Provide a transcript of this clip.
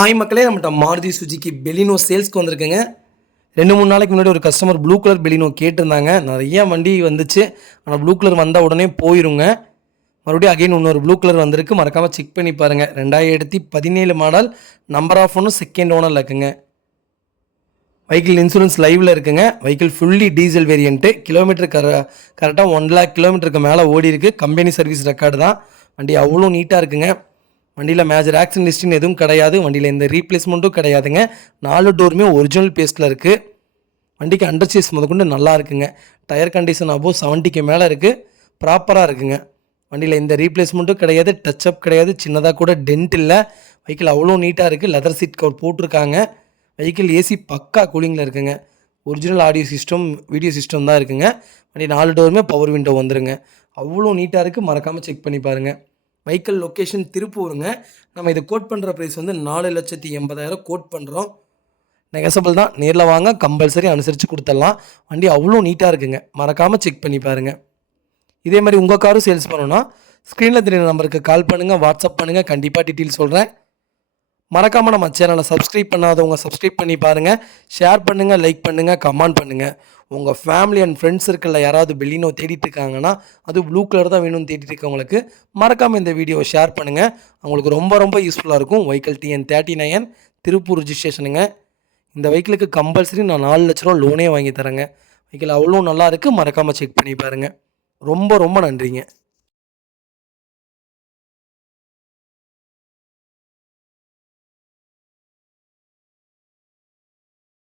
Hi மக்களே, நம்மகிட்ட Maruti சுஜுக்கி Baleno சேல்ஸ்க்கு வந்திருக்குங்க. 2-3 நாளைக்கு முன்னாடி ஒரு கஸ்டமர் ப்ளூ கலர் பெலினோ கேட்டிருந்தாங்க. நிறைய வண்டி வந்துச்சு. ஆனால் ப்ளூ கலர் வந்தால் உடனே போயிருங்க. மறுபடியும் அகைன் இன்னொரு ப்ளூ கலர் வந்திருக்கு. மறக்காமல் செக் பண்ணி பாருங்கள். 2017 மாடல், நம்பர் ஆஃப் ஒன்று செகண்ட் ஓனரில் இருக்குங்க. வெஹிக்கிள் இன்சூரன்ஸ் லைவில் இருக்குங்க. Vehicle fully diesel variant. Kilometre கரெக்டாக 1 lakh கிலோமீட்டருக்கு மேலே ஓடி இருக்குது. கம்பெனி சர்வீஸ் ரெக்கார்டு தான். வண்டி அவ்வளோ நீட்டாக இருக்குங்க. வண்டியில் மேஜர் ஆக்சிடென்ட் ஹிஸ்ட்ரின்னு எதுவும் கிடையாது. வண்டியில் எந்த ரீப்ளேஸ்மெண்ட்டும் கிடையாதுங்க. 4 டோருமே ஒரிஜினல் பேஸ்ட்டில் இருக்குது. வண்டிக்கு அண்டர் சேஸ் முதற்கொண்டு நல்லா இருக்குங்க. டயர் கண்டிஷன் அபோவ் 70க்கு மேலே இருக்குது. ப்ராப்பராக இருக்குங்க. வண்டியில் எந்த ரீப்ளேஸ்மெண்ட்டும் கிடையாது, டச்சப் கிடையாது, சின்னதாக கூட டென்ட் இல்லை. வெஹிக்கிள் அவ்வளோ நீட்டாக இருக்குது. லெதர் சீட் கவர் போட்டிருக்காங்க. வெஹிக்கிள் ஏசி பக்கா கூலிங்கில் இருக்குங்க. Original audio system, video system தான் இருக்குங்க. வண்டி 4 டோருமே பவர் விண்டோ வந்துருங்க. அவ்வளோ நீட்டாக இருக்குது. மறக்காமல் செக் பண்ணி பாருங்கள். வெஹிக்கிள் லொக்கேஷன் திருப்பூருங்க. நம்ம இது கோட் பண்ணுற ப்ரைஸ் வந்து 4,80,000 கோட் பண்ணுறோம். நெகசபிள் தான். நேரில் வாங்க, கம்பல்சரி அனுசரித்து கொடுத்துடலாம். வண்டி அவ்வளோ நீட்டாக இருக்குங்க. மறக்காமல் செக் பண்ணி பாருங்கள். இதே மாதிரி உங்கள் காரும் சேல்ஸ் பண்ணணும்னா ஸ்க்ரீனில் தெரியுற நம்பருக்கு கால் பண்ணுங்கள், வாட்ஸ்அப் பண்ணுங்கள். கண்டிப்பாக டீட்டெயில் சொல்கிறேன். மறக்காமல் நம்ம சேனலை சப்ஸ்கிரைப் பண்ணாதவங்க சப்ஸ்கிரைப் பண்ணி பாருங்கள். ஷேர் பண்ணுங்கள், லைக் பண்ணுங்கள், கமெண்ட் பண்ணுங்கள். உங்கள் ஃபேமிலி அண்ட் ஃப்ரெண்ட்ஸ் சர்க்கிளில் யாராவது பெலினோ தேடிட்டு இருக்காங்கன்னா, அது ப்ளூ கலர் தான் வேணும்னு தேடிட்டு இருக்கவங்களுக்கு மறக்காமல் இந்த வீடியோவை ஷேர் பண்ணுங்கள். அவங்களுக்கு ரொம்ப ரொம்ப யூஸ்ஃபுல்லாக இருக்கும். வெஹிக்கிள் TN 39 திருப்பூர் ரிஜிஸ்ட்ரேஷனுங்க. இந்த வெஹிக்கிளுக்கு கம்பல்சரி நான் 4 லட்ச ரூபா லோனே வாங்கி தரேங்க. வெஹிக்கிள் அவ்வளோ நல்லா இருக்குது. மறக்காமல் செக் பண்ணி பாருங்கள். ரொம்ப ரொம்ப நன்றிங்க.